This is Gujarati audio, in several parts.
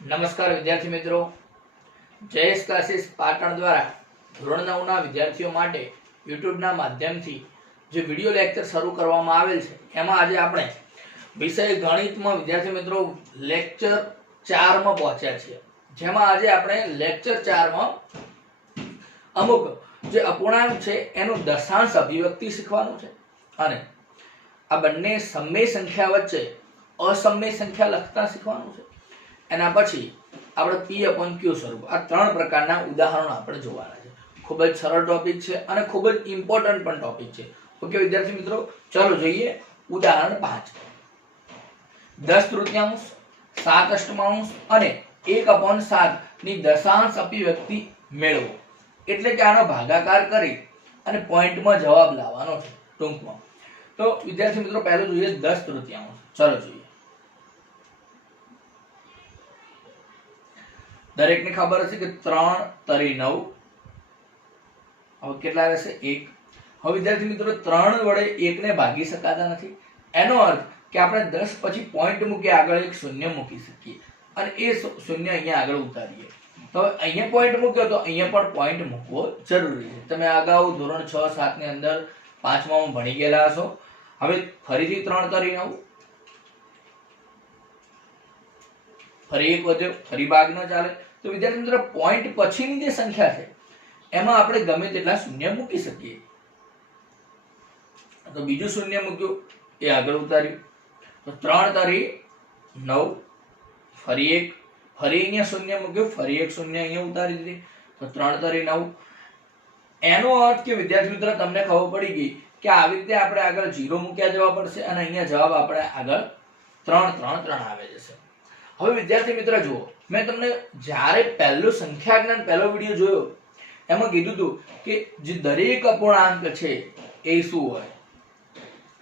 નમસ્કાર વિદ્યાર્થી મિત્રો, જયેશ ક્લાસીસ પાટણ દ્વારા ધોરણ 9 ના વિદ્યાર્થીઓ માટે યુટ્યુબના માધ્યમથી જે વિડિયો લેક્ચર શરૂ કરવામાં આવેલ છે એમાં આજે આપણે વિષય ગણિતમાં વિદ્યાર્થી મિત્રો લેક્ચર 4 માં પહોંચ્યા છીએ, જેમાં આજે આપણે લેક્ચર 4 માં અમુક જે અપૂર્ણાંક છે એનું દશાંશ અભિવ્યક્તિ શીખવાનું છે અને આ બંને સમય સંખ્યા વચ્ચે અસમય સંખ્યા લખતા શીખવાનું છે। એના પછી આપણે P/Q સ્વરૂપ આ ત્રણ પ્રકારના ઉદાહરણો આપણે જોવાના છે। ખૂબ જ સરળ ટોપિક છે અને ખૂબ જ ઇમ્પોર્ટન્ટ પણ ટોપિક છે। ઓકે વિદ્યાર્થી મિત્રો, ચાલો જોઈએ ઉદાહરણ 5। 10/3 7/8 અને 1/7 ની દશાંશ અભિવ્યક્તિ મેળવો। એટલે કે આનો ભાગાકાર કરી અને પોઈન્ટમાં જવાબ લાવવાનો છે ટૂંકમાં। તો વિદ્યાર્થી મિત્રો પહેલું જોઈએ 10/3। ચાલો જોઈએ। દરેક ને ખબર હશે કે 3 તરી 9 હવે કેટલા રહેશે 1। હવે વિદ્યાર્થી મિત્રો 3 વડે 1 ને ભાગી શકાતા નથી, એનો અર્થ કે આપણે 10 પછી પોઈન્ટ મૂકી આગળ એક શૂન્ય મૂકી શકીએ અને એ શૂન્ય અહીંયા આગળ ઉતારીએ। તો અહીંયા પોઈન્ટ મૂક્યો તો અહીંયા પણ પોઈન્ટ મૂકવો જરૂરી છે। તમે અગાઉ ધોરણ 6 7 ની અંદર 5મા માં ભણી ગયેલા હશો। હવે ફરીથી 3 તરી 9 ફરી એક વધ્યો, ફરી ભાગ ન ચાલે તો વિદ્યાર્થી મિત્રો પોઈન્ટ પછીની જે સંખ્યા છે એમાં આપણે ગમે તેટલા શૂન્ય મૂકી શકીએ। તો બીજું શૂન્ય મૂક્યું એ આગળ ઉતાર્યું, તો 3 તરી 9 ફરી એક, ફરી અહીંયા શૂન્ય મૂક્યું, ફરી એક શૂન્ય અહીંયા ઉતારી દીધી, તો 3 તરી 9। એનો અર્થ કે વિદ્યાર્થી મિત્રો તમને ખબર પડી ગઈ કે આવી રીતે આપણે આગળ 0 મૂક્યા જવા પડશે અને અહીંયા જવાબ આપણે આગળ 3 3 3 આવે જશે। હવે વિદ્યાર્થી મિત્ર જુઓ, મેં તમને જ્યારે પહેલો સંખ્યા જ્ઞાન પહેલો વિડિયો જોયો એમાં કીધું હતું કે જે દરેક અપૂર્ણાંક છે એ શું હોય,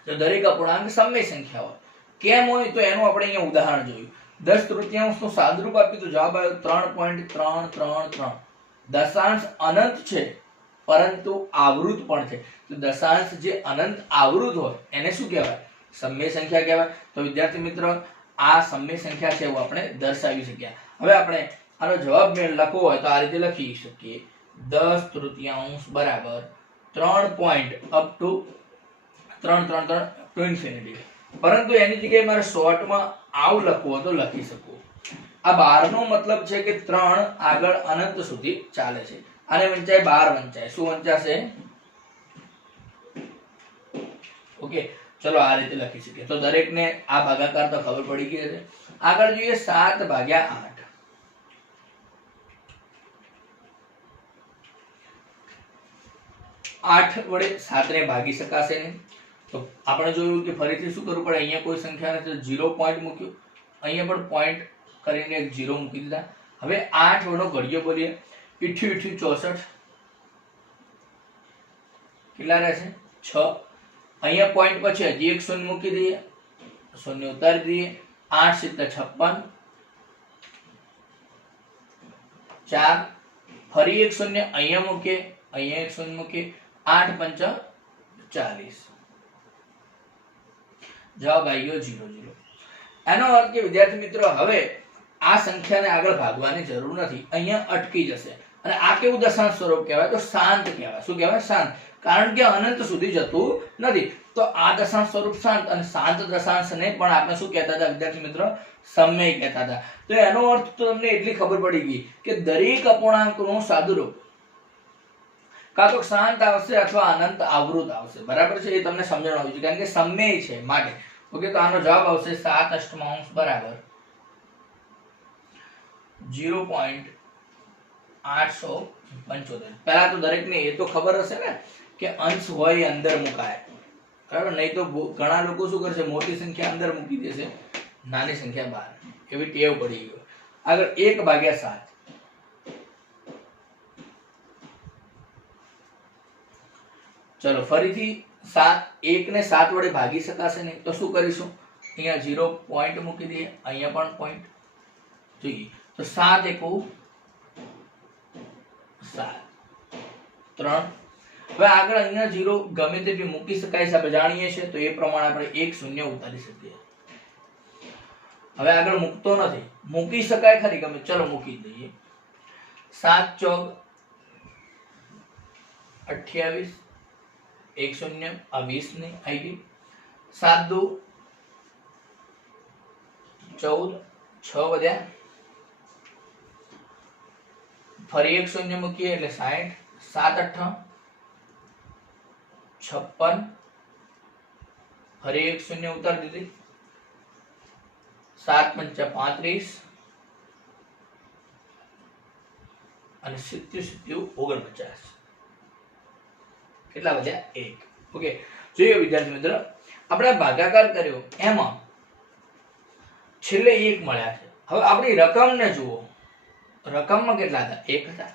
તો દરેક અપૂર્ણાંક સમય સંખ્યા હોય। કેમ હોય તો એનું આપણે અહીંયા ઉદાહરણ જોયું। 10/3 નું સાદુરૂપ આપ્યું તો જવાબ આવ્યો 3.333। દશાંશ અનંત છે પરંતુ આવૃત પણ છે, તો દશાંશ જે અનંત આવૃત હોય એને શું કહેવાય? સમય સંખ્યા કહેવાય। તો વિદ્યાર્થી મિત્રો આ સમય સંખ્યા છે એવું આપણે દર્શાવી શક્યા। હવે આપણે આનો જવાબ લખવો હોય તો આ રીતે લખી શકીએ 10/3 બરાબર 3 point up to 3 3 3 two infinity. પરંતુ એની જગ્યાએ મારે શોર્ટમાં આવું લખવું હોય તો લખી શકું। આ 12 નો મતલબ છે કે 3 આગળ અનંત સુધી ચાલે છે, આને વંચાય 12 વંચાય, શું વંચાશે? ઓકે, ચલો આ રીતે લખી શકીએ। તો દરેકને આ ભાગાકાર તો ખબર પડી ગઈ છે। આગળ જોઈએ 7/8। 8 વડે 7 ને ભાગી શકાશે નહીં, તો આપણે જોયું કે ફરીથી શું કરવું પડે? અહીંયા કોઈ સંખ્યા નથી, 0 પોઈન્ટ મૂક્યું, અહીંયા પણ પોઈન્ટ કરીને એક 0 મૂકી દીધા। હવે 8 વડો ઘડિયો બોલીએ 8 8 64 કેટલા રહેશે? 6। અહીંયા પોઈન્ટ પછી હજી એક શૂન્ય મૂકી દઈએ, શૂન્ય ઉતારી દઈએ, 8 × 7 = 56 4। ફરી એક શૂન્ય અહીંયા મૂકીએ, અહીંયા એક શૂન્ય મૂકીએ, 8 × 5 = 40। જવાબ આવી ગયો 0 0। એનો અર્થ કે વિદ્યાર્થી મિત્રો હવે આ સંખ્યાને આગળ ભાગવાની જરૂર નથી, અહીંયા અટકી જશે અને આ કેવું દશાંશ સ્વરૂપ કહેવાય? તો શાંત કહેવાય। શું કહેવાય? શાંત, કારણ કે અનંત સુધી જતું નથી। તો આ દશાંશ સ્વરૂપ શાંત, અને શાંત દશાંશને પણ આપણે શું કહેતા હતા વિદ્યાર્થી મિત્રો? સમય કહેતા હતા। તો એનો અર્થ તો તમને એટલી ખબર પડી ગઈ કે દરેક અપૂર્ણાંકનું સાદુરૂપ કાં તો શાંત આવશે અથવા અનંત આવૃત આવશે, બરાબર છે? એ તમને સમજણ હોવી જોઈએ કારણ કે સમય છે માટે। ઓકે, તો આનો જવાબ આવશે 7/8 બરાબર 0.875। પહેલા તો દરેકને એ તો ખબર હશે ને કે અંશ હોય અંદર મુકાય, બરાબર? નહીં તો ઘણા લોકો શું કરશે? મોટી સંખ્યા અંદર મૂકી દેશે, નાની સંખ્યા બહાર, એવી ટેવ પડી ગઈ। આગળ 1/7। ચલો ફરીથી 1 ને 7 વડે ભાગી શકાશે નહીં, તો શું કરીશું? અહીંયા 0 પોઈન્ટ મૂકી દઈએ, અહીંયા પણ પોઈન્ટ જોઈએ, તો 7 × 1 = 7 3। હવે આગળ અહીંયા 0 ગમે તે મૂકી શકાય છે, આપણે જાણીએ છીએ, તો એ પ્રમાણે આપણે એક શૂન્ય ઉતારી શકીએ। હવે આગળ મૂકતો નથી, મૂકી શકાય ખરી ગમે, ચલો મૂકી દઈએ. 7 ચોક 28, 1 શૂન્ય આ 20 ની આવી ગઈ. 7 દુ 14, 6 વધ્યા, ફરી 1 શૂન્ય મૂકીએ એટલે 60, 7 8 56, ફરી 1 શૂન્ય ઉતારી દીધી, 7 5 35 અને 70 49. કેટલા વધ્યા? 1. ઓકે, જોઈએ વિદ્યાર્થી મિત્ર, આપણે ભાગાકાર કર્યો એમાં છેલ્લે 1 મળ્યા છે. હવે આપણી રકમને જુઓ, રકમમાં કેટલા હતા? 1 હતા.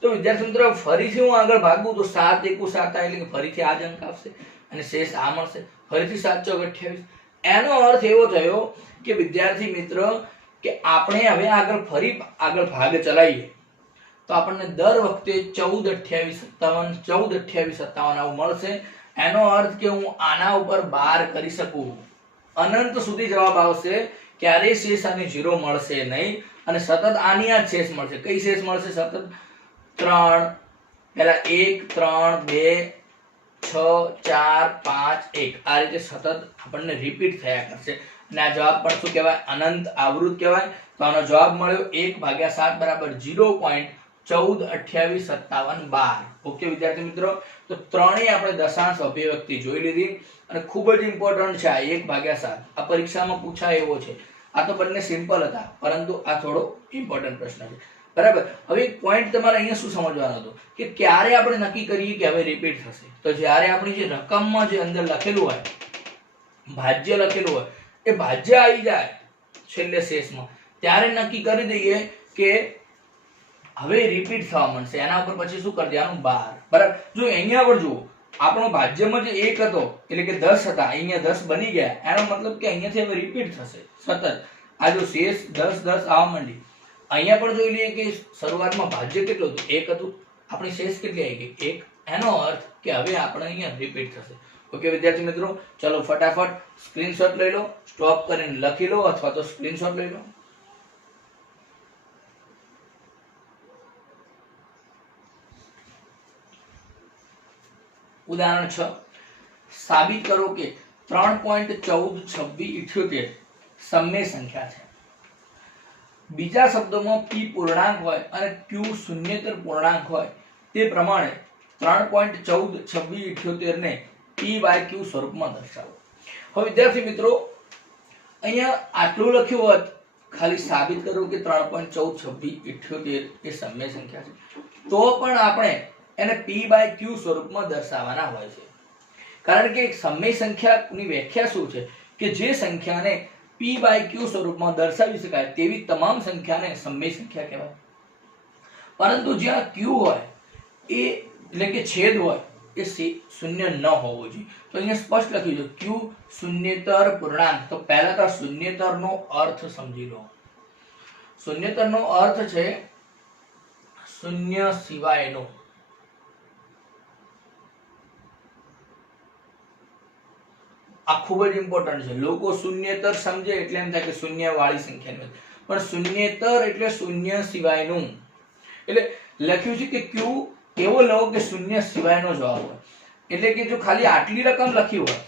તો વિદ્યાર્થી મિત્રો ફરીથી હું આગળ ભાગું તો 7 1 7 એટલે કે ફરીથી આ જ અંક આવશે અને શેષ આ મળશે. ફરીથી 7 ચોક 28. એનો અર્થ એવો થયો કે વિદ્યાર્થી મિત્ર કે આપણે હવે ફરી આગળ ભાગ ચલાવીએ તો આપણને દર વખતે 14 28 57 14 28 57 આવું મળશે. એનો અર્થ કે હું આના ઉપર 12 કરી શકું, અનંત સુધી જવાબ આવશે, ક્યારેય શેષ આની 0 મળશે નહીં અને સતત આની આ શેષ મળશે. કઈ શેષ મળશે? સતત 3 પહેલા 1 3 2 6 4 5 1 આ રીતે સતત આપણને રિપીટ થયા કરશે અને આ જવાબ પણ શું કહેવાય? અનંત આવૃત કહેવાય. તો આનો જવાબ મળ્યો 1/7 બરાબર 0.14285712. ઓકે વિદ્યાર્થી મિત્રો, તો ત્રણેય આપણે દશાંશ અભિવ્યક્તિ જોઈ લીધી અને ખૂબ જ ઇમ્પોર્ટન્ટ છે આ 1/7. આ પરીક્ષામાં પૂછાય એવો છે. આ તો બંને સિમ્પલ હતા પરંતુ આ થોડો ઇમ્પોર્ટન્ટ પ્રશ્ન છે, બરાબર. હવે એક પોઈન્ટ તમારે અહીંયા શું સમજવાનો હતો કે ક્યારે આપણે નક્કી કરીએ કે હવે રિપીટ થશે? તો જ્યારે આપણી જે રકમમાં જે અંદર લખેલું હોય, ભાજ્ય લખેલું હોય, એ ભાજ્ય આવી જાય છેલ્લે શેષમાં, ત્યારે નક્કી કરી દઈએ કે હવે રિપીટ થવા માંડશે. એના ઉપર પછી શું કરી દેવાનું? 12. બરાબર. જો અહીંયા પર જુઓ, આપણો ભાજ્યમાં જે 1 હતો એટલે કે 10 હતા, અહીંયા 10 બની ગયા. એનો મતલબ કે અહીંયાથી હવે રિપીટ થશે સતત. આ જો શેષ 10 10 આવવા માંડી. અહીંયા પણ જોઈ લઈએ કે શરૂઆતમાં ભાજ્ય કેટલું હતું? 1 હતું. આપણી શેષ કેટલી આવી ગઈ? 1. એનો અર્થ કે હવે આપણે અહીંયા રિપીટ થશે. ઓકે વિદ્યાર્થી મિત્રો, ચલો ફટાફટ સ્ક્રીનશોટ લઈ લો, સ્ટોપ કરીને લખી લો અથવા તો સ્ક્રીનશોટ લઈ લો. ઉદાહરણ 6, સાબિત કરો કે 3.142678 સમય સંખ્યા છે. બીજા શબ્દોમાં p પૂર્ણાંક હોય અને q શૂન્યેતર પૂર્ણાંક હોય તે પ્રમાણે 3.142678 ને p/q સ્વરૂપમાં દર્શાવો. હવે વિદ્યાર્થી મિત્રો અહીંયા આટલું લખ્યું હોત, ખાલી સાબિત કરો કે 3.142678 એ સમય સંખ્યા છે, તો પણ આપણે એને p/q સ્વરૂપમાં દર્શાવવાના હોય છે. કારણ કે સમય સંખ્યાની વ્યાખ્યા શું છે કે જે સંખ્યાને p/q સ્વરૂપમાં દર્શાવી શકાય તેવી તમામ સંખ્યાને સમય સંખ્યા કહેવાય. પરંતુ જ્યાં q હોય એ એટલે કે છેદ હોય એ શૂન્ય ન હોવો જોઈએ. તો અહીંયા સ્પષ્ટ લખ્યું છે q શૂન્યેતર પૂર્ણાંક. તો પહેલા તો શૂન્યેતરનો અર્થ સમજી લો. શૂન્યેતરનો અર્થ છે શૂન્ય સિવાયનો. આ ખૂબ જ ઇમ્પોર્ટન્ટ છે. લોકો શૂન્યેતર સમજે એટલે એમ થાય કે શૂન્ય વાળી સંખ્યા, પણ શૂન્યેતર એટલે શૂન્ય સિવાયનું. એટલે લખ્યું છે કે q એવો લો કે શૂન્ય સિવાયનો જવાબ હોય. એટલે કે જો ખાલી આટલી રકમ લખી હોય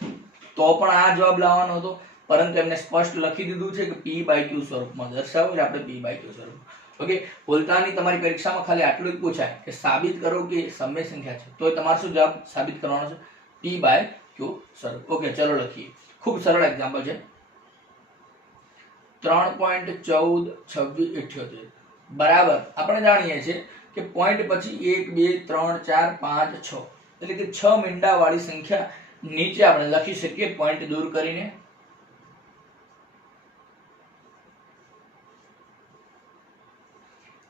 તો પણ આ જવાબ લાવવાનો હતો, પરંતુ એમને સ્પષ્ટ લખી દીધું છે કે p/q સ્વરૂપમાં દર્શાવો એટલે આપણે p/q સ્વરૂપ. ઓકે, બોલતાની તમારી પરીક્ષામાં ખાલી આટલું જ પૂછાય કે સાબિત કરો કે સમય સંખ્યા છે, તો તમારે શું જવાબ સાબિત કરવાનો છે? p/q સ્વરૂપ. ઓકે ચલો લખીએ. ખૂબ સરળ એક્ઝામ્પલ છે. 3.142678 બરાબર આપણે જાણીએ છીએ કે પોઈન્ટ પછી 1 2 3 4 5 6 એટલે કે 6 મીંડા વાળી સંખ્યા નીચે આપણે લખી શકીએ પોઈન્ટ દૂર કરીને.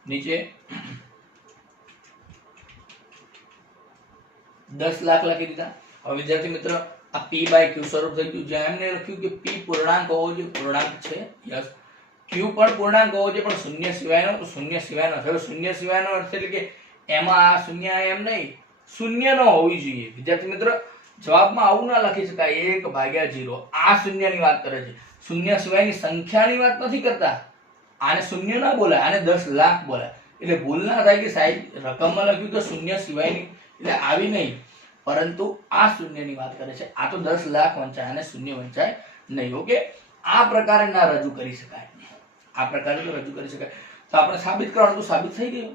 નીચે 10 લાખ લખી દીધા. હવે વિદ્યાર્થી મિત્ર આ p/q સ્વરૂપ થઈ ગયું. જ્યાં એમને લખ્યું કે p પૂર્ણાંક હોવો જોઈએ, પૂર્ણાંક છે, યસ. q પણ પૂર્ણાંક હોવો જોઈએ પણ શૂન્ય સિવાયનો, તો શૂન્ય સિવાયનો થયો. શૂન્ય સિવાયનો અર્થ એટલે કે એમાં આ શૂન્ય એમ નહીં, શૂન્ય ન હોવી જોઈએ. વિદ્યાર્થી મિત્ર જવાબમાં આવું ના લખી શકાય 1/0. આ શૂન્યની વાત કરે છે, શૂન્ય સિવાયની સંખ્યાની વાત નથી કરતા. આને શૂન્ય ના બોલાય, આને 10 લાખ બોલાય. એટલે ભૂલ ના થાય કે સાહેબ રકમમાં લખ્યું તો શૂન્ય સિવાયની, એટલે આવી નહીં, પરંતુ આ શૂન્યની વાત કરે છે. આ તો 10 લાખ વંચાય, આને શૂન્ય વંચાય નહીં. ઓકે, આ પ્રકારે ના રજૂ કરી શકાય, આ પ્રકારે તો રજૂ કરી શકાય. તો આપણે સાબિત કરવાનું તો સાબિત થઈ ગયું.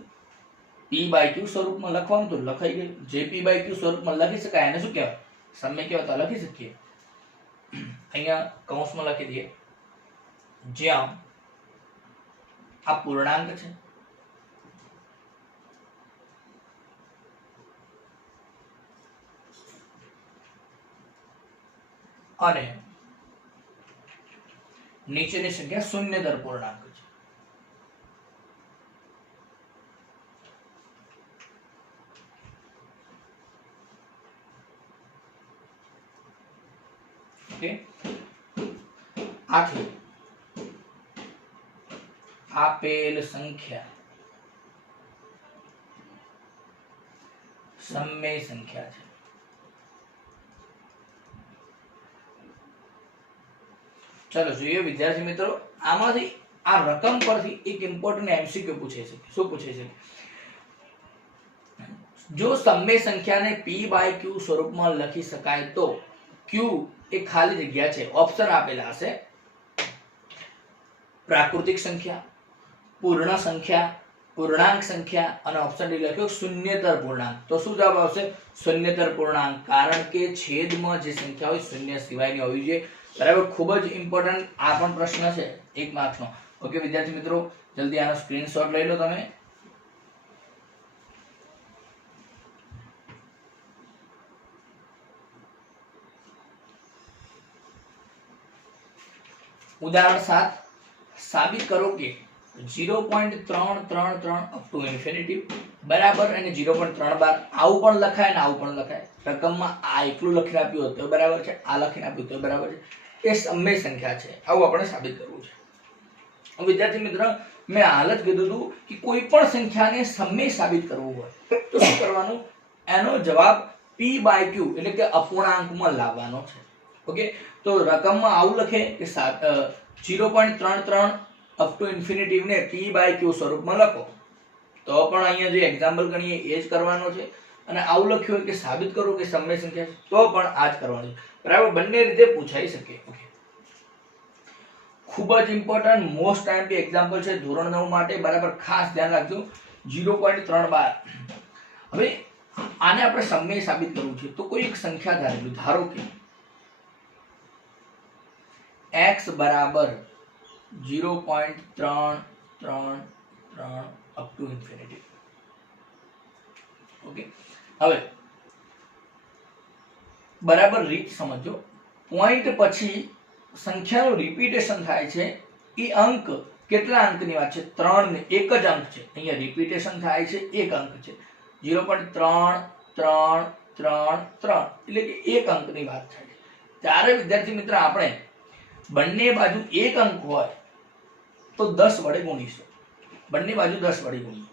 p/q સ્વરૂપમાં લખવાનું તો લખાઈ ગયું. જે p/q સ્વરૂપમાં લખી શકાય એને શું કહેવાય? સમય કહેવાય. તો લખી શકીએ. અહીંયા કૌંસમાં લખી દઈએ, જ્યાં આ પૂર્ણાંક છે અને નીચેની સંખ્યા શૂન્યતર પૂર્ણાંક છે. ઓકે, આથી આપેલ સંખ્યા સમય સંખ્યા છે. ચલો જોઈએ વિદ્યાર્થી મિત્રો, આમાંથી આ રકમ પરથી એક ઇમ્પોર્ટન્ટ એમસીક્યુ પૂછે છે. શું પૂછે છે? જો સમય સંખ્યાને p/q સ્વરૂપમાં લખી શકાય તો q એ ખાલી જગ્યા છે, ઓપ્શન આપેલા હશે: પ્રાકૃતિક સંખ્યા, પૂર્ણ સંખ્યા, પૂર્ણાંક સંખ્યા, અને ઓપ્શન ડી લખ્યો શૂન્યતર પૂર્ણાંક. તો શું જવાબ આવશે? શૂન્યતર પૂર્ણાંક, કારણ કે છેદમાં જે સંખ્યા હોય શૂન્ય સિવાયની હોવી જોઈએ. બરાબર, ખૂબ જ ઇમ્પોર્ટન્ટ આ પણ પ્રશ્ન છે 1 માર્ક્સનો. ઓકે વિદ્યાર્થી મિત્રો, જલ્દી આનો સ્ક્રીનશોટ લઈ લો તમે. ઉદાહરણ 7, સાબિત કરો કે 0.333 અપ ટુ ઇન્ફિનિટી બરાબર અને 0.32 આવું પણ લખાય ને આવું પણ લખાય. રકમમાં આ એકલું લખીને આપ્યું તો બરાબર છે, આ લખીને આપ્યું તો બરાબર છે. એ સમય સંખ્યા છે, આવું આપણે સાબિત કરવું છે. વિદ્યાર્થી મિત્ર, મેં હાલ જ કીધું હતું કે કોઈ પણ સંખ્યાને સમય સાબિત કરવું હોય તો શું કરવાનું? એનો જવાબ p/q એટલે કે અપૂર્ણાંકમાં લાવવાનો છે. ઓકે, તો રકમમાં આવું લખે કે 0.33 અપ ટુ ઇન્ફિનિટી ને p/q સ્વરૂપમાં લખો, તો પણ અહીંયા જે એક્ઝામ્પલ ગણીએ એ જ કરવાનો છે. અને આવું લખ્યું કે સાબિત કરો કે સમય સંખ્યા છે, તો પણ આ જ કરવાનું છે. બરાબર, બંને રીતે પૂછાઈ શકે. ઓકે, ખૂબ જ ઇમ્પોર્ટન્ટ મોસ્ટ ટાઈમ પી એક્ઝામ્પલ છે ધોરણ 9 માટે. બરાબર, ખાસ ધ્યાન રાખજો. 0.32. હવે આને આપણે સમય સાબિત કરવું છે, તો કોઈ એક સંખ્યા ધારેલું, ધારો કે x બરાબર 0.333 અપ ટુ ઇન્ફિનિટી. ઓકે, હવે બરાબર રીત સમજો. પોઈન્ટ પછી સંખ્યાનું રિપીટેશન થાય છે, એ અંક કેટલા અંકની વાત છે? 3 ને એક જ અંક છે. અહીંયા રિપીટેશન થાય છે, એક અંક છે 0.333 એટલે કે એક અંકની વાત થાય છે. ત્યારે વિદ્યાર્થી મિત્ર આપણે બંને બાજુ એક અંક હોય તો 10 વડે ગુણીશું. બંને બાજુ 10 વડે ગુણીએ.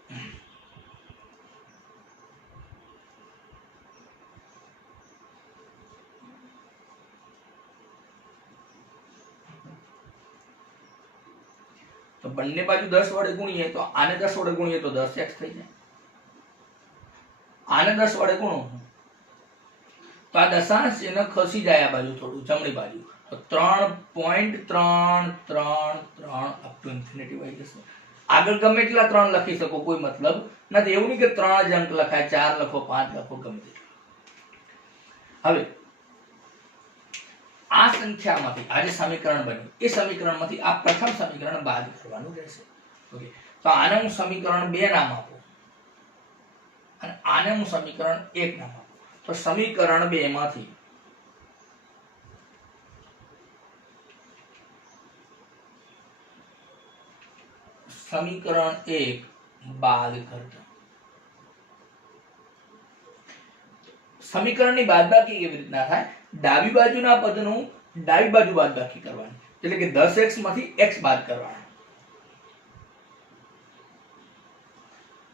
તો બંને બાજુ 10 વડે ગુણીએ તો આને 10 વડે ગુણીએ તો 10x થઈ જાય. આને 10 વડે ગુણો તો આ દશાંશ એને ખસી જાય આ બાજુ થોડું જમણી બાજુ, તો 3.333 અપ ટુ ઇન્ફિનિટી વહી જશે. આગળ ગમે એટલા 3 લખી શકો, કોઈ મતલબ નથી. એવું નહીં કે 3 જ અંક લખાય, 4 લખો, 5 લખો, ગમે તે. હવે આ સંખ્યામાંથી આ જે સમીકરણ બન્યું એ સમીકરણમાંથી આ પ્રથમ સમીકરણ બાદ કરવાનું રહેશે. ઓકે, તો આને હું સમીકરણ 2 નામ આપું અને આને હું સમીકરણ 1 નામ આપું. તો સમીકરણ 2 માંથી સમીકરણ 1 બાદ કરતા સમીકરણની બાદબાકી કેવી રીતના થાય? ડાબી બાજુના પદનું ડાબી બાજુ બાદબાકી કરવાની, એટલે કે 10x માંથી x બાદ કરવાના,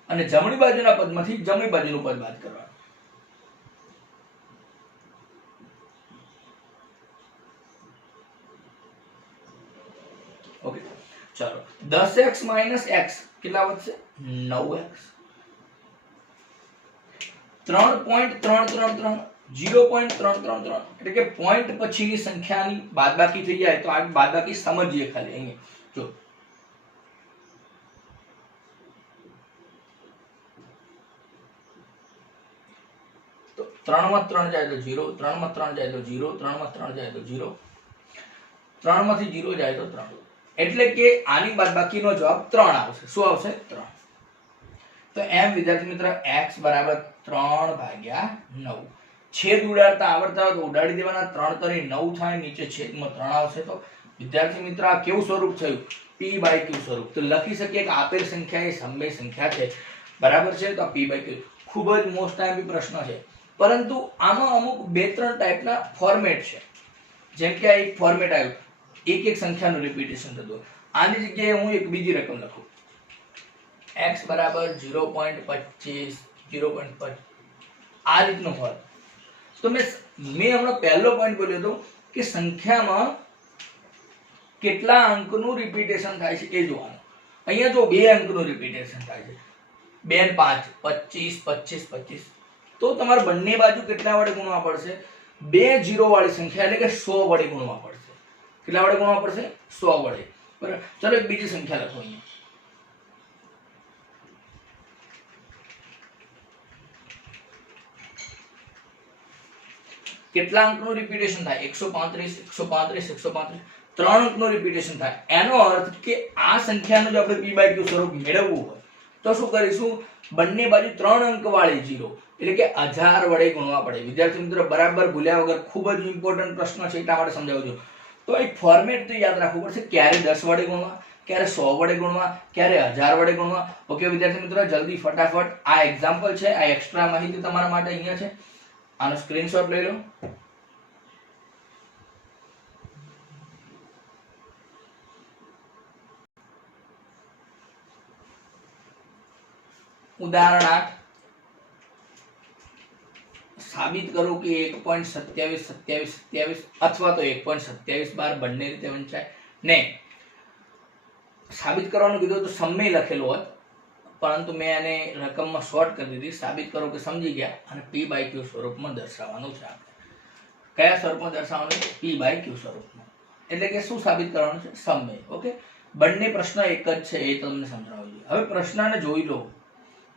અને જમણી બાજુના પદમાંથી જમણી બાજુનું પદ બાદ કરવાનું. ઓકે ચાલો 10x માઇનસ x કેટલા વધશે 9x 3.333 0.333 એટલે કે પોઈન્ટ પછીની સંખ્યાની બાદબાકી થઈ જાય તો આ બાદબાકી સમજીએ ખાલી અહીંયા જો તો 3 માં 3 જાય તો 0 3 માં 3 જાય તો 0 3 માં 3 જાય તો 0 3 માંથી 0 જાય તો 3 એટલે કે આની બાદબાકીનો જવાબ 3 આવશે શું આવશે 3 તો એમ વિદ્યાર્થી મિત્ર x બરાબર 3/9 છેદ ઉડાડતા આવડતા હોય તો ઉડાડી દેવાના 3 તરી 9 થાય નીચે છેદમાં 3 આવશે તો વિદ્યાર્થી મિત્ર આ કેવું સ્વરૂપ થયું p/q સ્વરૂપ તો લખી શકીએ કે આપેલ સંખ્યા એ સમય સંખ્યા છે બરાબર છે તો p/q ખૂબ જ મોસ્ટ ટાઈમ પ્રશ્ન છે પરંતુ આમાં અમુક બે ત્રણ ટાઈપના ફોર્મેટ છે જેમ કે આ એક ફોર્મેટ આવ્યું એક સંખ્યાનું રિપીટેશન થતું આની જગ્યાએ હું એક બીજી રકમ લખું x બરાબર 0.25 0.5 આ રીતનું હોય તો મેં હમણાં પહેલો પોઈન્ટ બોલ્યો હતો કે સંખ્યામાં કેટલા અંકનું રિપીટેશન થાય છે એ જોવાનું અહીંયા જો બે અંકનું રિપીટેશન થાય છે 2 અને 5 25 25 25 તો તમારે બંને બાજુ કેટલા વડે ગુણવા પડશે બે 0 વાળી સંખ્યા એટલે કે 100 વડે ગુણવા પડશે કેટલા વડે ગુણવા પડશે 100 વડે બરાબર ચલો એક બીજી સંખ્યા લખો અહીંયા કેટલા અંકનું રિપીટેશન થાય 135 135 135 ત્રણ અંકનું રિપીટેશન થાય એનો અર્થ કે આ સંખ્યાનું જો આપણે p/q સ્વરૂપ મેળવવું હોય તો શું કરીશું બંને બાજુ 3 અંક વાળી 0 એટલે કે 1000 વડે ગુણવા પડે વિદ્યાર્થી મિત્રો બરાબર ભૂલ્યા વગર ખૂબ જ ઇમ્પોર્ટન્ટ પ્રશ્ન છે એટલા માટે સમજાવું છું તો એક ફોર્મેટ તો યાદ રાખવું પડશે ક્યારે 10 વડે ગુણવા ક્યારે 100 વડે ગુણવા ક્યારે 1000 વડે ગુણવા ઓકે વિદ્યાર્થી મિત્રો જલ્દી ફટાફટ આ એક્ઝામ્પલ છે આ એક્સ્ટ્રા માહિતી તમારા માટે અહીંયા છે આનો સ્ક્રીનશોટ લઈ લો ઉદાહરણ 8 સાબિત કરો કે 1.27 અથવા તો 1.27 બંને રીતે વંચાય ને સાબિત કરવાનું કીધું તો સમય લખેલો હોત પરંતુ મેં આને રકમમાં શોર્ટ કરી દીધી સાબિત કરો કે સમજી ગયા અને p/q સ્વરૂપમાં દર્શાવવાનું છે આપણે કયા સ્વરૂપમાં દર્શાવવાનું છે p/q સ્વરૂપમાં એટલે કે શું સાબિત કરવાનું છે સમય ઓકે બંને પ્રશ્ન એક જ છે એ તમને સમજાવવું જોઈએ હવે પ્રશ્નને જોઈ લો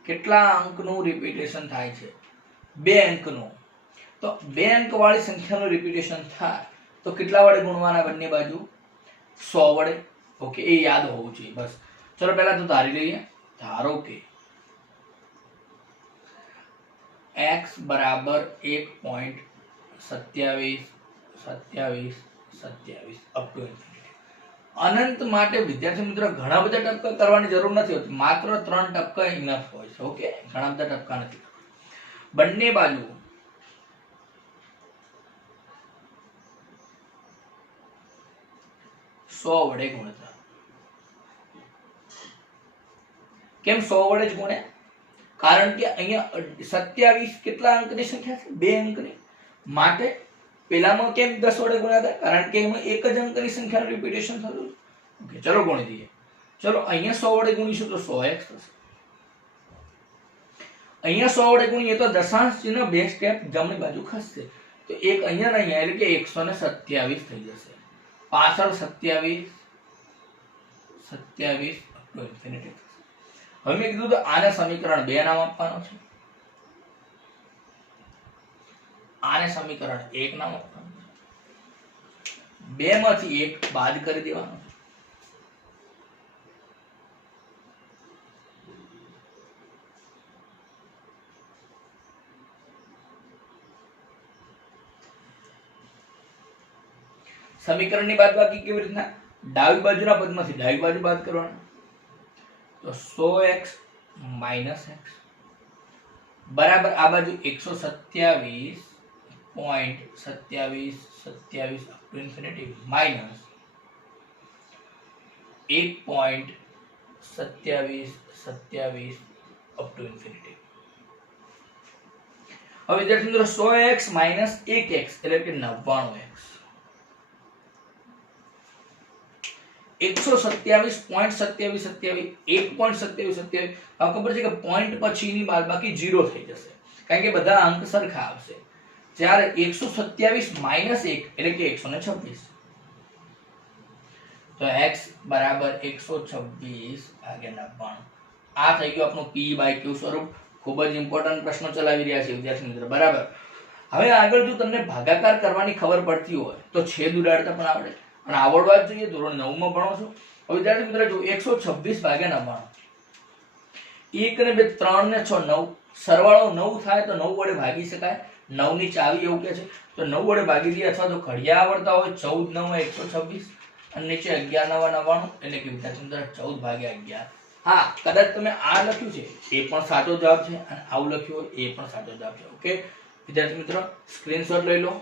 કેટલા અંકનું રિપીટેશન થાય છે બે અંકનું તો બે અંક વાળી સંખ્યાનું રિપીટેશન થાય તો કેટલા વડે ગુણવાના બંને બાજુ 100 વડે ઓકે એ યાદ હોવું જોઈએ બસ ચલો પહેલા તો ધારી લઈએ ધારો કે x બરાબર 1.27 અપ ટુ અનંત માટે વિદ્યાર્થી મિત્રો ઘણા બધા ટપકા કરવાની જરૂર નથી હોતી માત્ર 3 ટપકા ઇનફ હોય છે ઓકે ઘણા બધા ટપકા નથી બંને બાજુ સો વડે ગુણતા કેમ 100 વડે જ ગુણ્યા કારણ કે અહીંયા 27 કેટલા અંકની સંખ્યા છે બે અંકની માટે પેલામાં કેમ 10 વડે ગુણ્યા હતા કારણ કે એમાં એક જ અંકની સંખ્યાનું રિપીટેશન થતું ઓકે ચલો ગુણી દઈએ ચલો અહીંયા 100 વડે ગુણીશું તો 100x થશે અહીંયા 100 વડે ગુણીએ તો દશાંશ ચિહ્ન બે સ્ટેપ જમણી બાજુ ખસશે તો એક અહીંયા ને અહીંયા એટલે કે 127 થઈ જશે પાછળ 27 અપ ટુ ઇન્ફિનિટી હવે મેં કીધું તો આને સમીકરણ 2 નામ આપવાનું છે આને સમીકરણ 1 નામ આપવાનું છે 2 માંથી 1 બાદ કરી દેવાનું છે સમીકરણની બાદબાકી કેવી રીતના ડાબી બાજુના પદમાંથી ડાબી બાજુ બાદ કરવાનું તો 100x - x બરાબર આ બાજુ 127.27 up to infinity minus 1.27 up to infinity હવે વિદ્યાર્થી મિત્રો 100x - 1x એટલે કે 99x 127.2727 1.2727 હવે ખબર છે કે પોઈન્ટ પછીની બાદબાકી 0 થઈ જશે કારણ કે બધા અંક સરખા આવશે જ્યારે 127 - 1 એટલે કે 126 તો x બરાબર 126 ભાગ્યા 99 આ થઈ ગયું આપણું p/q સ્વરૂપ ખૂબ જ ઇમ્પોર્ટન્ટ પ્રશ્નો ચલાવી રહ્યા છે વિદ્યાર્થી મિત્રો બરાબર હવે આગળ જો તમને ભાગાકાર કરવાની ખબર પડતી હોય તો છેદ ઉડાડતા પણ આવડે અને આવડવા જ જોઈએ ધોરણ 9 માં ભણો છો હવે વિદ્યાર્થી મિત્રો જો 126 ભાગ્યા 99 1 ને 2 3 ને 6 9 સરવાળો 9 થાય તો 9 વડે ભાગી શકાય 9 ની ચાવી એવું કે છે તો 9 વડે ભાગી દઈએ અથવા તો ઘડિયા આવડતા હોય 14 9 126 અને નીચે 11 9 99 એટલે કે વિદ્યાર્થી મિત્રો 14 ભાગ્યા 11 હા કદાચ તમે આ લખ્યું છે એ પણ સાચો જવાબ છે અને આવું લખ્યું હોય એ પણ સાચો જવાબ છે ઓકે વિદ્યાર્થી મિત્રો સ્ક્રીનશોટ લઈ લો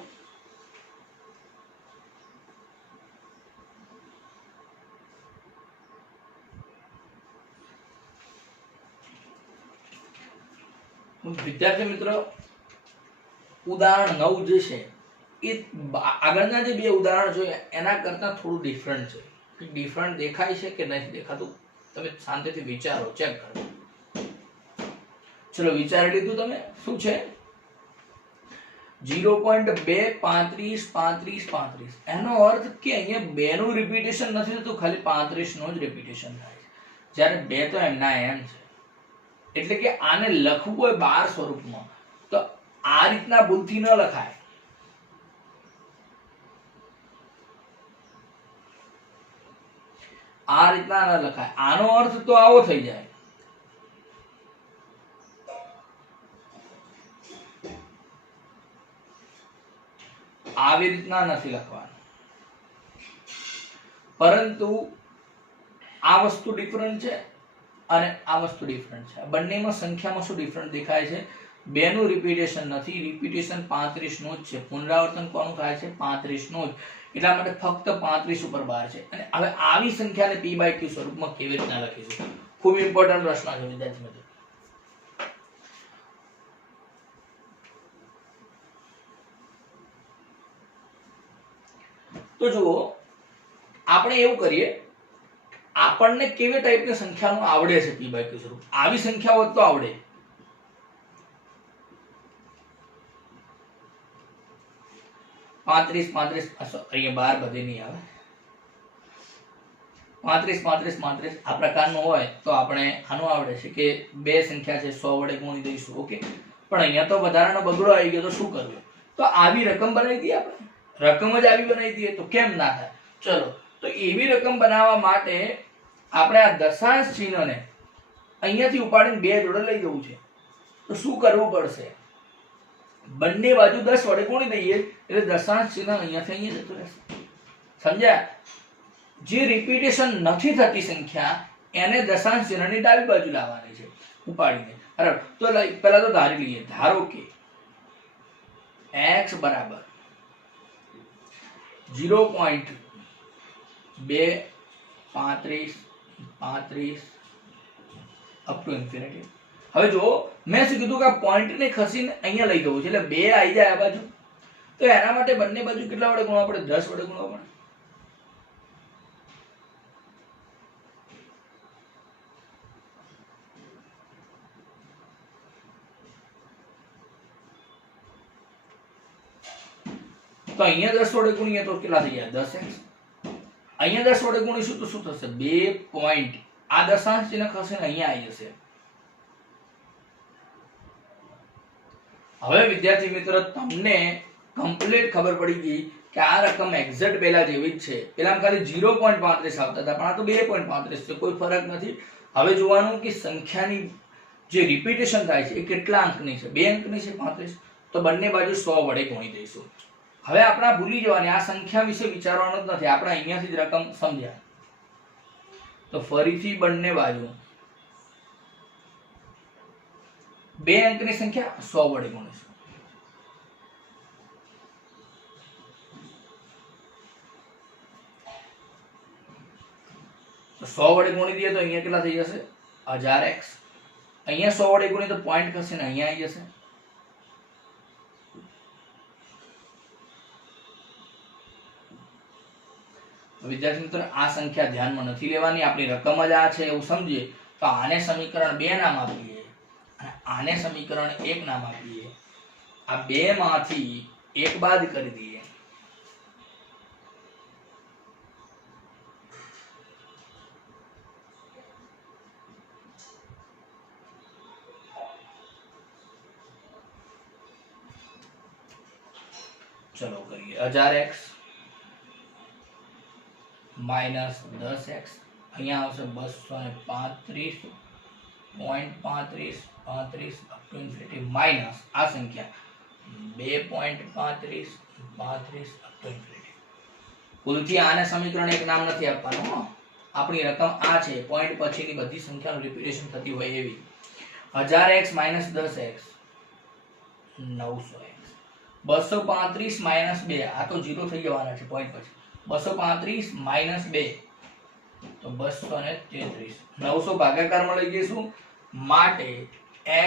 વિદ્યાર્થી મિત્રો ઉદાહરણ 9 જે છે એ આગળના જે બે ઉદાહરણ જોઈએ એના કરતા થોડું ડિફરન્ટ છે ડિફરન્ટ દેખાય છે કે નથી દેખાતું તમે શાંતિથી વિચારો ચેક કરો ચલો વિચારી લીધું તમે શું છે 0.23535 એનો અર્થ કે અહીંયા 2 નું રિપીટેશન નથી થતું ખાલી 35 નું જ રિપીટેશન થાય છે જ્યારે 2 તો એમના એમ છે એટલે કે આને લખવું હોય 12 સ્વરૂપમાં તો આ રીતના ભૂલથી ન લખાય આ રીતના ન લખાય આનો અર્થ તો આવો થઈ જાય આવી રીતના નથી લખવાનું પરંતુ આ વસ્તુ ડિફરન્ટ છે અને આ વસ્તુ ડિફરન્ટ છે બંનેમાં સંખ્યામાં શું ડિફરન્ટ દેખાય છે 2 નું રિપીટેશન નથી રિપીટેશન 35 નું જ છે પુનરાવર્તન કોનું થાય છે 35 નું જ એટલા માટે ફક્ત 35 ઉપર 12 છે અને હવે આવી સંખ્યાને p/q સ્વરૂપમાં કેવી રીતના લખીશું ખૂબ ઇમ્પોર્ટન્ટ પ્રશ્ન છે વિદ્યાર્થી મિત્રો તો જુઓ આપણે એવું કરીએ આપણને કેવી ટાઈપની સંખ્યાનું આવડે છે p/q સ્વરૂપ આવી સંખ્યાઓ તો આવડે 35 અહીંયા 12 બધે નહીં આવે 35 આ પ્રકારનું હોય તો આપણે આનું આવડે છે કે બે સંખ્યા છે 100 વડે ગુણી દઈશું ઓકે પણ અહીંયા તો વધારાનો બગડો આવી ગયો તો શું કરવું તો આવી રકમ બનાવી દઈએ આપણે રકમ જ આવી બનાવી દઈએ તો કેમ ના થાય ચલો તો એવી રકમ બનાવવા માટે આપણે આ દશાંશ ચિહ્નને અહીંયાથી ઉપાડીને બે જોડે લઈ જવું છે તો શું કરવું પડશે બંને બાજુ 10 વડે ગુણી દઈએ એટલે દશાંશ ચિહ્ન અહીંયાથી અહીંયા જતું રહેશે સમજ્યા જે રિપીટેશન નથી થતી સંખ્યા એને દશાંશ ચિહ્નની ડાબી બાજુ લાવવાની છે ઉપાડીને બરાબર તો પહેલા તો ધારી લઈએ ધારો કે x બરાબર 0.235 અપ ટુ ઇન્ફિનિટી હવે જો મેં શું કીધું કે આ પોઈન્ટને ખસીને અહીંયા લઈ જવું છે એટલે 2 આવી જાય આ બાજુ તો એના માટે બંને બાજુ કેટલા વડે ગુણવા પડે 10 વડે ગુણવા પડે તો અહીંયા 10 વડે ગુણીએ તો કેટલા થઈ જાય 10x અહીંયા 10 વડે ગુણીશું તો શું થશે 2 પોઈન્ટ આ દશાંશ ચિહ્ન ખસીને અહીંયા આવી જશે હવે વિદ્યાર્થી મિત્રો તમને કમ્પ્લીટ ખબર પડી ગઈ કે આ રકમ એક્ઝેક્ટ પહેલા જેવી જ છે પહેલામાં ખાલી 0.35 આવતા હતા પણ આ તો 2.35 છે કોઈ ફરક નથી હવે જોવાનું કે સંખ્યાની જે રિપીટેશન થાય છે એ કેટલા અંકની છે 2 અંકની છે 35 તો બંને બાજુ 100 વડે ગુણી દઈશું હવે આપણે ભૂલી જવાની આ સંખ્યા વિશે વિચારવાનું જ નથી આપણે અહીંયાથી જ રકમ સમજ્યા તો ફરીથી બંને બાજુ 2 અંકની સંખ્યા 100 વડે ગુણીશું તો 100 વડે ગુણી દઈએ તો અહીંયા કેટલા થઈ જશે 1000x અહીંયા 100 વડે ગુણીએ તો પોઈન્ટ ખસે ને અહીંયા આવી જશે વિદ્યાર્થી મિત્રો આ સંખ્યા ધ્યાનમાં નથી લેવાની, આપણી રકમ જ આ છે એવું સમજીએ તો આને સમીકરણ 2 નામ આપીએ અને આને સમીકરણ 1 નામ આપીએ. આ બે માંથી એક બાદ કરી દઈએ. चलो करिए 1000x माइनस 10x અહીંયા આવશે 235.35 અપ ટુ ઇન્ફિનિટી માઇનસ આ સંખ્યા 2.35 અપ ટુ ઇન્ફિનિટી. ભૂલથી આને સમીકરણ એક નામ નથી આપવાનું હો. આપણી રકમ આ છે, પોઈન્ટ પછીની બધી સંખ્યાનું રિપીટેશન થતી હોય એવી. 1000x minus 10x 900x 235 minus 2 આ તો 0 થઈ જવાના છે પોઈન્ટ પછી. 235 માઇનસ 2 તો 233. 900 ભાગાકારમાં લઈ જઈશું માટે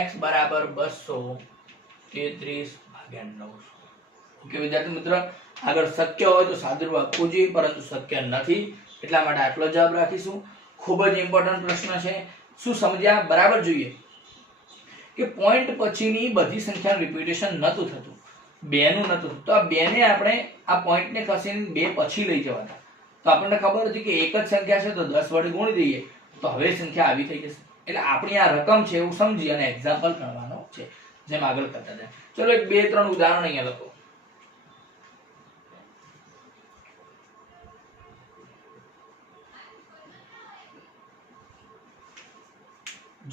x બરાબર 233 ભાગ્યા 900. ઓકે વિદ્યાર્થી મિત્ર, આગળ શક્ય હોય તો સાદુરૂપ આપવું જોઈએ, પરંતુ શક્ય નથી એટલા માટે આટલો જવાબ રાખીશું. ખૂબ જ ઇમ્પોર્ટન્ટ પ્રશ્ન છે. શું સમજ્યા? બરાબર જોઈએ કે પોઈન્ટ પછીની બધી સંખ્યાનું રિપીટેશન નતું થતું, 2 નું નતું, તો આ 2 ને આપણે આ પોઈન્ટને ખસીને 2 પછી લઈ જવાના. તો આપણને ખબર હતી કે એક જ સંખ્યા છે તો 10 વડે ગુણી દઈએ તો હવે સંખ્યા આવી થઈ જશે. એટલે આપણી આ રકમ છે એવું સમજી અને એક્ઝામ્પલ ગણવાનો છે, જેમ આગળ કરતા જાય. ચલો એક 2-3 ઉદાહરણ અહીંયા લખો.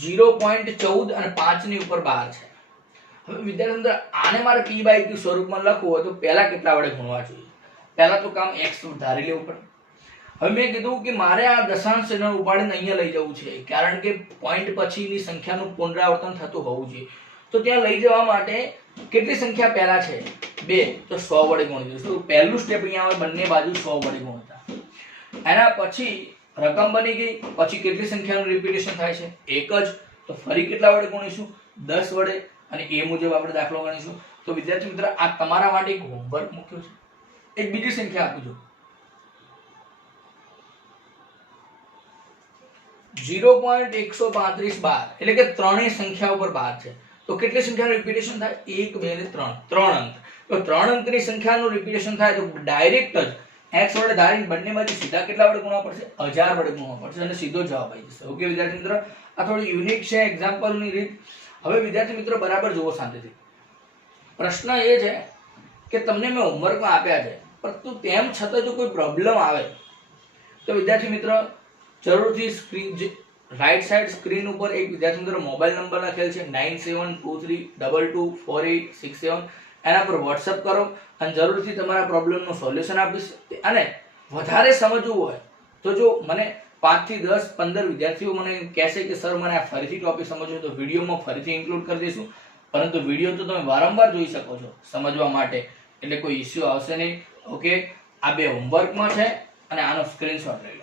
0.14 અને 5 ની ઉપર 12 છે. હવે વિદ્યાર્થી મિત્રો આને મારે p/q સ્વરૂપમાં લખવું હોય તો પહેલા કેટલા વડે ગુણવા જોઈએ? પહેલા તો કામ x ધારી લેવું પડે. હવે મેં કીધું કે મારે આ દશાંશ ચિહ્ન ઉપાડીને અહીંયા લઈ જવું છે, કારણ કે પોઈન્ટ પછીની સંખ્યાનું પુનરાવર્તન થતું હોવું જોઈએ. તો ત્યાં લઈ જવા માટે કેટલી સંખ્યા પહેલા છે? 2, તો 100 વડે ગુણી દઈશું. તો પહેલું સ્ટેપ અહીંયા આવે, બંને બાજુ 100 વડે ગુણતા. એના પછી રકમ બની ગઈ, પછી કેટલી સંખ્યાનું રિપીટેશન થાય છે? એક જ. તો ફરી કેટલા વડે ગુણીશું? 10 વડે, અને એ મુજબ આપણે દાખલો ગણીશું. તો વિદ્યાર્થી મિત્ર આ તમારા માટે એક હોમવર્ક મૂક્યો છે. એક બીજી સંખ્યા આપું છું, 0.135 12, એટલે કે ત્રણેય સંખ્યા ઉપર 12 છે. તો કેટલી સંખ્યાનું રિપીટેશન થાય? 1 2 અને 3, 3 અંક. તો 3 અંકની સંખ્યાનું રિપીટેશન થાય તો ડાયરેક્ટ જ x વડે ધારીને બંને બાજુ સીધા કેટલા વડે ગુણવા પડશે? 1000 વડે ગુણવા પડશે અને સીધો જવાબ આવી જશે. ઓકે વિદ્યાર્થી મિત્રો, આ થોડી યુનિક છે એક્ઝામ્પલની રીત. હવે વિદ્યાર્થી મિત્રો બરાબર જુઓ શાંતિથી. પ્રશ્ન એ છે કે તમને મેં હોમવર્કમાં આપ્યા છે, પરંતુ તેમ છતાં જો કોઈ પ્રોબ્લેમ આવે તો વિદ્યાર્થી મિત્રો જરૂરથી સ્ક્રીન રાઈટ સાઈડ સ્ક્રીન ઉપર એક વિદ્યાર્થી મિત્રો મોબાઈલ નંબર લખેલ છે 9723224867, એના પર વોટ્સઅપ કરો અને જરૂરથી તમારા પ્રોબ્લેમનું સોલ્યુશન આપીશ. અને વધારે સમજવું હોય તો જો મને 5 થી 10 15 વિદ્યાર્થીઓ મને કહેશે કે સર મને આ ફરીથી ટોપિક સમજવો તો વિડીયોમાં ફરીથી ઇન્ક્લુડ કરી દઈશું. પરંતુ વિડીયો તો તમે વારંવાર જોઈ શકો છો સમજવા માટે, એટલે કોઈ ઇશ્યુ આવશે નહીં. ઓકે, આ બે હોમવર્કમાં છે અને આનો સ્ક્રીનશોટ લઈ લો.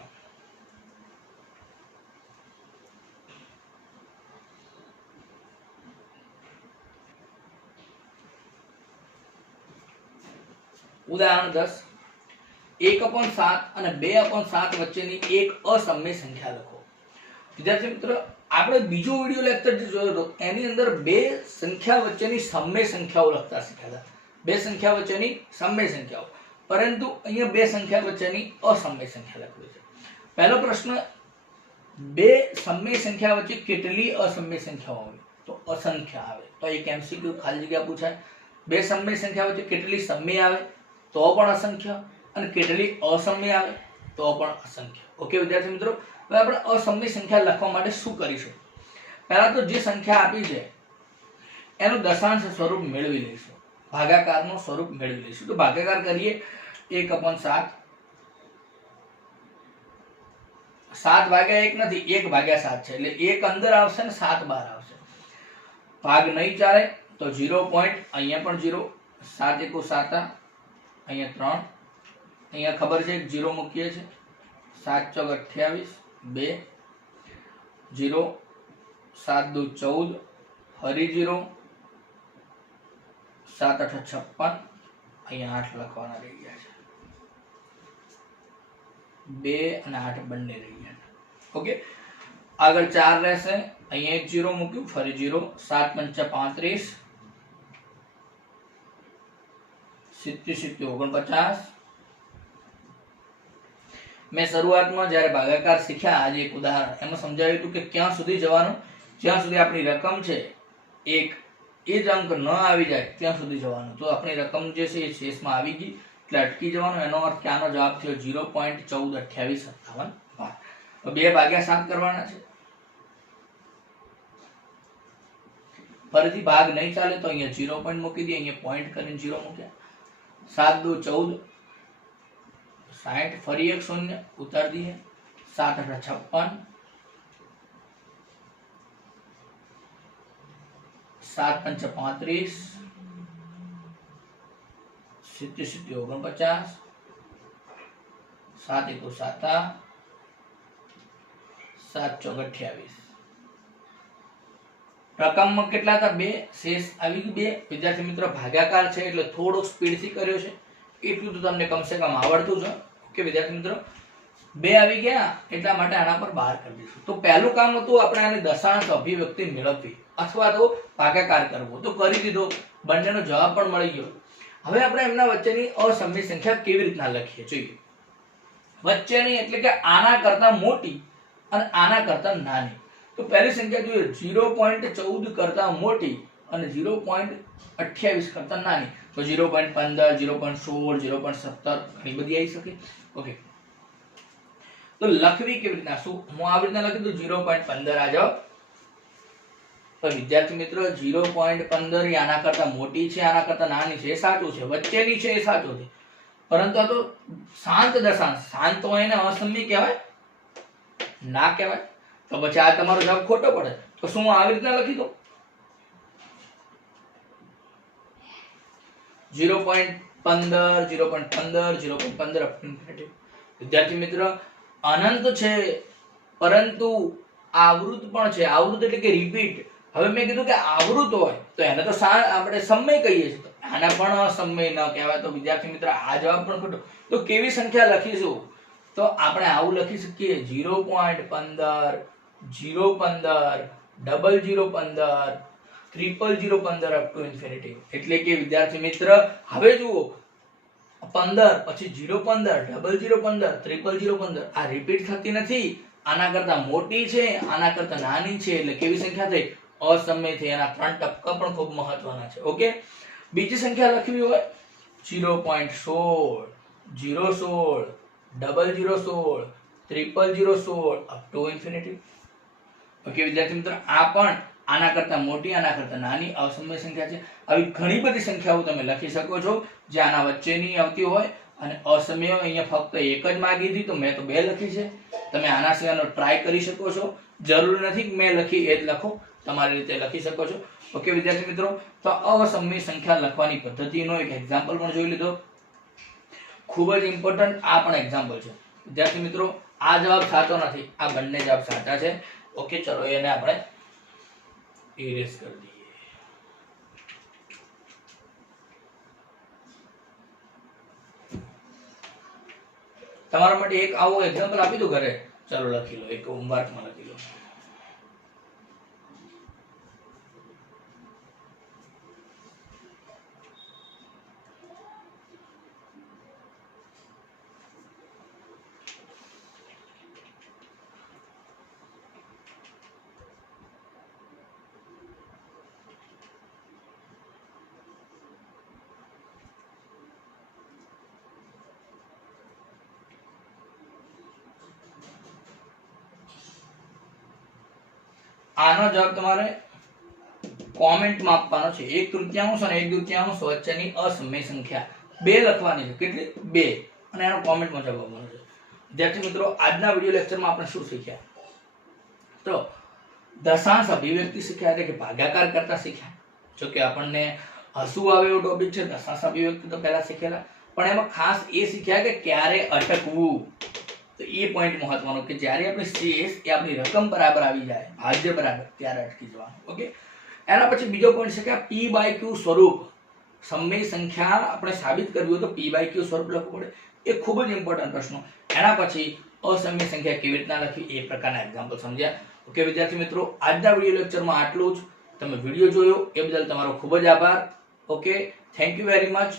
ઉદાહરણ 10, 1/7 અને 2/7 વચ્ચેની એક અસમય સંખ્યા લખો. વિદ્યાર્થી મિત્રો આપણે બીજો વિડિયો લેક્ચર જે જોયો હતો એની અંદર બે સંખ્યા વચ્ચેની સમય સંખ્યાઓ લખતા શીખ્યા હતા. બે સંખ્યા વચ્ચેની સમય સંખ્યાઓ, પરંતુ અહીંયા બે સંખ્યા વચ્ચેની અસમય સંખ્યા લખવી છે. પહેલો પ્રશ્ન, બે સમય સંખ્યા વચ્ચે કેટલી અસમય સંખ્યાઓ આવે? તો અસંખ્ય આવે. તો એક એમસીક્યુ ખાલી જગ્યા પૂછાય. બે સમય સંખ્યા વચ્ચે કેટલી સમય આવે? તો પણ અસંખ્ય. અને કેટલી અસમય આવે? તો પણ અસંખ્ય. ઓકે વિદ્યાર્થી મિત્રો, હવે આપણે અસમય સંખ્યા લખવા માટે શું કરીશું? પહેલા તો જે સંખ્યા આપી છે એનું દશાંશ સ્વરૂપ મેળવી લઈશું, ભાગાકારનું સ્વરૂપ મેળવી લઈશું. તો ભાગાકાર કરીએ 1/7. 7 ભાગ્યા 1 નથી, 1/7 છે, એટલે 1 અંદર આવશે ને 7 બહાર આવશે. ભાગ નહીં ચાલે તો 0 પોઈન્ટ, અહીંયા પણ 0, 7 × 7, અહીંયા 3, અહીંયા ખબર છે 0 મૂકીએ છીએ, 7 × 28, 2, 0, 7 × 2 14, ફરી 0, 7 × 8 = 56, અહીંયા 8 લખવાના રહી ગયા છે. 2 અને 8 બંને રહી ગયા. ઓકે, આગળ 4 રહેશે, અહીંયા એક 0 મૂક્યું, ફરી 0, 7 5 35, 77 49. મેં શરૂઆતમાં જ્યારે ભાગાકાર શીખ્યા, આજે એક ઉદાહરણ એમાં સમજાવ્યું હતું કે ક્યાં સુધી જવાનું, જ્યાં સુધી આપણી રકમ છે એક એ જ અંક ન આવી જાય ત્યાં સુધી જવાનું. તો આપણી રકમ જે છે એ શેષમાં આવી ગઈ એટલે અટકી જવાનું. એનો અર્થ કે આનો જવાબ થયો 0.142857. 2 ભાગ્યા 7 કરવાના છે. ફરીથી ભાગ નહીં ચાલે તો અહીંયા 0 પોઈન્ટ મૂકી દઈએ, અહીંયા પોઈન્ટ કરીને 0 મૂક્યા. 7 2 14, 60, ફરી એક 0 ઉતાર દઈએ. 7 8 56, 7 5 35, 77 49, 7 1 7, 7 4 28. રકમમાં કેટલા હતા? 2. શેષ આવી ગયું 2. વિદ્યાર્થી મિત્રો ભાગાકાર છે એટલે થોડોક સ્પીડથી કર્યો છે, એટલું તો તમને કમસે કમ આવડતું છે. ઓકે વિદ્યાર્થી મિત્રો, 2 આવી ગયા એટલા માટે આના પર 12 કરી દઈશું. તો પહેલું કામ હતું આપણે આની દશાંશ અભિવ્યક્તિ મેળવવી અથવા તો ભાગાકાર કરવો, તો કરી દીધો, બંનેનો જવાબ પણ મળી ગયો. હવે આપણે એમના વચ્ચેની અસમય સંખ્યા કેવી રીતના લખીએ જોઈએ. વચ્ચેની એટલે કે આના કરતા મોટી અને આના કરતા નાની. તો પહેલી સંખ્યા જોઈએ 0.14 કરતા મોટી અને 0.28 કરતા નાની. તો 0.15, 0.16, 0.17 ઘણી બધી આવી શકે. ઓકે, તો લખવી કેવી રીતના? શું હું આવી રીતના લખી દઉં 0.15 આ જવાબ. તો વિદ્યાર્થી મિત્રો 0.15 એ આના કરતા મોટી છે, આના કરતા નાની છે, એ સાચું છે. વચ્ચેની છે એ સાચું છે, પરંતુ આ તો શાંત દશાંશ, શાંત હોય ને અસમય કહેવાય, ના કહેવાય. તો પછી આ તમારો જવાબ ખોટો પડે. તો શું હું આવી રીતના લખી દઉં 0.15, 0.15, 0.15. વિદ્યાર્થી મિત્ર અનંત છે પરંતુ આવૃત પણ છે. આવૃત એટલે કે રિપીટ. હવે મેં કીધું કે આવૃત હોય તો એને તો આપણે સમય કહીએ છીએ, આને પણ સમય ન કહેવાય. તો વિદ્યાર્થી મિત્ર આ જવાબ પણ ખોટો. તો કેવી સંખ્યા લખીશું? તો આપણે આવું લખી શકીએ 0.15, 0.15, 0015, 0015 અપ ટુ ઇન્ફિનિટી. એટલે કે વિદ્યાર્થી મિત્ર હવે જુઓ 15 પછી 0.15, 0015, 0015 આ રિપીટ થતી નથી. આના કરતા મોટી છે, આના કરતા નાની છે, એટલે કેવી સંખ્યા થઈ? અસમય થઈ. એના 3 ટપકા પણ ખૂબ મહત્વના છે. ઓકે, બીજી સંખ્યા લખવી હોય 0.16, 016, 0016, 0016 અપ ટુ ઇન્ફિનિટી. ઓકે વિદ્યાર્થી મિત્રો આ પણ આના કરતા મોટી, આના કરતા નાની અસમય સંખ્યા છે. આવી ઘણી બધી સંખ્યાઓ તમે લખી શકો છો જે આના વચ્ચેની આવતી હોય અને અસમય. અહીંયા ફક્ત એક જ માંગી હતી તો મેં તો 2 લખી છે. તમે આના સિવાયનો ટ્રાય કરી શકો છો. જરૂર નથી કે મેં લખી એ જ લખો, તમારી રીતે લખી શકો છો. ઓકે વિદ્યાર્થી મિત્રો, તો અસમય સંખ્યા લખવાની પદ્ધતિનો એક એક્ઝામ્પલ પણ જોઈ લીધો. ખૂબ જ ઇમ્પોર્ટન્ટ આ પણ એક્ઝામ્પલ છે. વિદ્યાર્થી મિત્રો આ જવાબ સાચો નથી, આ બંને જવાબ સાચા છે. ઓકે ચલો એને આપણે ઇરેઝ કરી દઈએ. તમારા માટે એક આવો એક્ઝામ્પલ આપી દઉં ઘરે, ચલો લખી લો, એક હોમવર્કમાં લખી લો. આનો જવાબ તમારે કોમેન્ટમાં આપવાનો છે. 1/3 અને 1/2 વચ્ચેની અસમય સંખ્યા 2 લખવાની છે. કેટલી? 2. અને એનો કોમેન્ટમાં જવાબ આપવાનો છે. વિદ્યાર્થી મિત્રો આજના વિડિયો લેક્ચરમાં આપણે શું શીખ્યા? તો દશાંશ અભિવ્યક્તિ શીખ્યા, એટલે કે ભાગાકાર કરતા શીખ્યા. જો કે આપણને હસવું આવે એવો ટોપિક છે. દશાંશ અભિવ્યક્તિ તો પહેલા શીખેલા, પણ એમાં ખાસ એ શીખ્યા કે ક્યારે અટકવું. તો એ પોઈન્ટ મહત્વનો કે જ્યારે આપણી શેષ એ આપણી રકમ બરાબર આવી જાય, ભાજ્ય બરાબર, ત્યારે અટકી જવાનું. ઓકે, એના પછી બીજો પોઈન્ટ છે કે P/Q સ્વરૂપ. સમય સંખ્યા આપણે સાબિત કરવી હોય તો P/Q સ્વરૂપ લખવું પડે. એ ખૂબ જ ઇમ્પોર્ટન્ટ પ્રશ્નો. એના પછી અસમય સંખ્યા કેવી રીતના લખવી એ પ્રકારના એક્ઝામ્પલ સમજ્યા. ઓકે વિદ્યાર્થી મિત્રો, આજના વિડીયો લેક્ચરમાં આટલું જ. તમે વિડીયો જોયો એ બદલ તમારો ખૂબ જ આભાર. Okay, thank you very much.